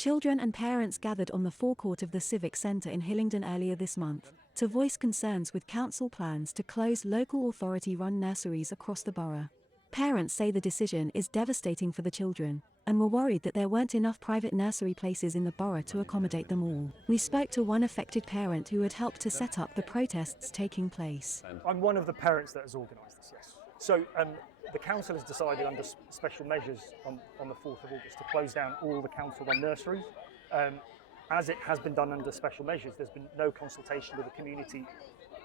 Children and parents gathered on the forecourt of the Civic Centre in Hillingdon earlier this month to voice concerns with council plans to close local authority-run nurseries across the borough. Parents say the decision is devastating for the children, and were worried that there weren't enough private nursery places in the borough to accommodate them all. We spoke to one affected parent who had helped to set up the protests taking place. I'm one of the parents that has organised this, yes. So the council has decided under special measures on the 4th of August to close down all the council-run nurseries. As it has been done under special measures, there's been no consultation with the community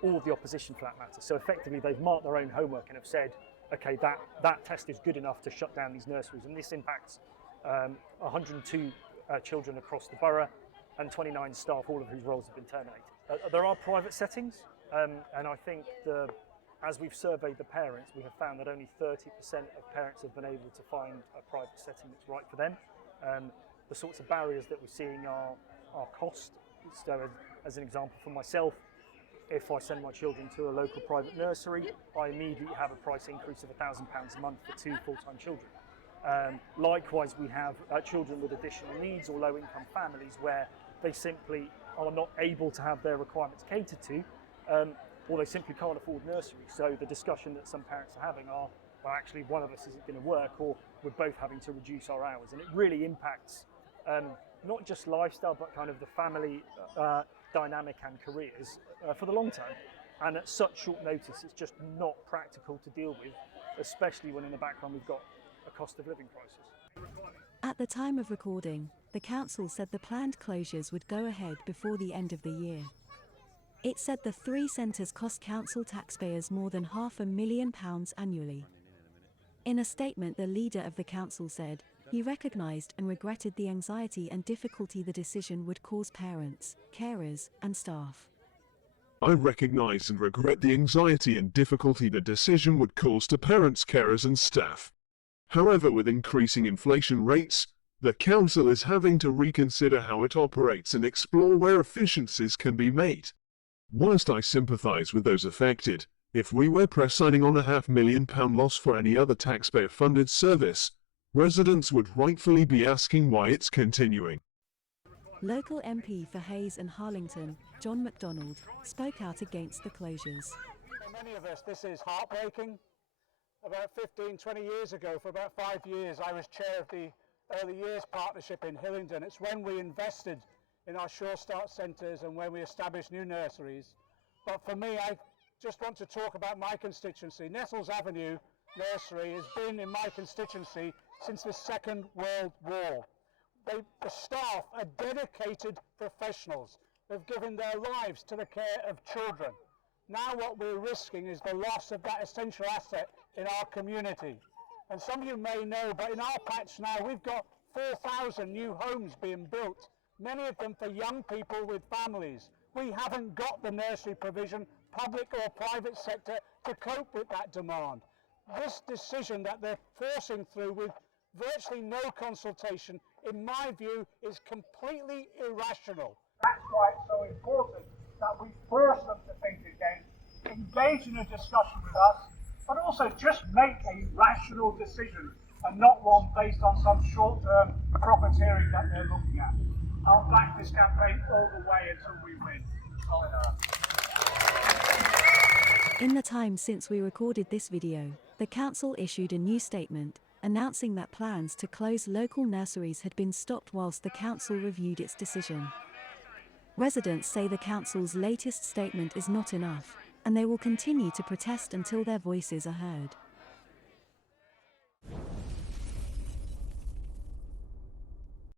or the opposition for that matter. So effectively they've marked their own homework and have said, okay, that test is good enough to shut down these nurseries, and this impacts 102 children across the borough and 29 staff, all of whose roles have been terminated. There are private settings, and I think as we've surveyed the parents, we have found that only 30% of parents have been able to find a private setting that's right for them. The sorts of barriers that we're seeing are cost. So as an example for myself, if I send my children to a local private nursery, I immediately have a price increase of £1,000 a month for 2 full-time children. Likewise, we have children with additional needs or low-income families where they simply are not able to have their requirements catered to, or they simply can't afford nursery. So the discussion that some parents are having are, well, actually one of us isn't going to work, or we're both having to reduce our hours. And it really impacts not just lifestyle, but kind of the family dynamic and careers for the long term. And at such short notice, it's just not practical to deal with, especially when in the background we've got a cost of living crisis. At the time of recording, the council said the planned closures would go ahead before the end of the year. It said the 3 centres cost council taxpayers more than £500,000 annually. In a statement, the leader of the council said he recognised and regretted the anxiety and difficulty the decision would cause parents, carers, and staff. I recognise and regret the anxiety and difficulty the decision would cause to parents, carers, and staff. However, with increasing inflation rates, the council is having to reconsider how it operates and explore where efficiencies can be made. Whilst I sympathise with those affected, if we were signing on a £500,000 loss for any other taxpayer-funded service, residents would rightfully be asking why it's continuing. Local MP for Hayes and Harlington, Mcdonald, spoke out against the closures. For many of us, this is heartbreaking. About 15-20 years ago, for about 5 years, I was chair of the Early Years Partnership in Hillingdon. It's when we invested in our Sure Start centres and when we established new nurseries. But for me, I just want to talk about my constituency. Nettles Avenue Nursery has been in my constituency since the Second World War. The staff are dedicated professionals. They've given their lives to the care of children. Now what we're risking is the loss of that essential asset in our community. And some of you may know, but in our patch now we've got 4,000 new homes being built, many of them for young people with families. We haven't got the nursery provision, public or private sector, to cope with that demand. This decision that they're forcing through with virtually no consultation, in my view, is completely irrational. That's why it's so important that we force them to think again, engage in a discussion with us, but also just make a rational decision and not one based on some short-term profiteering that they're looking at. I'll back this campaign all the way until we win. In the time since we recorded this video, the council issued a new statement announcing that plans to close local nurseries had been stopped whilst the council reviewed its decision. Residents say the council's latest statement is not enough, and they will continue to protest until their voices are heard.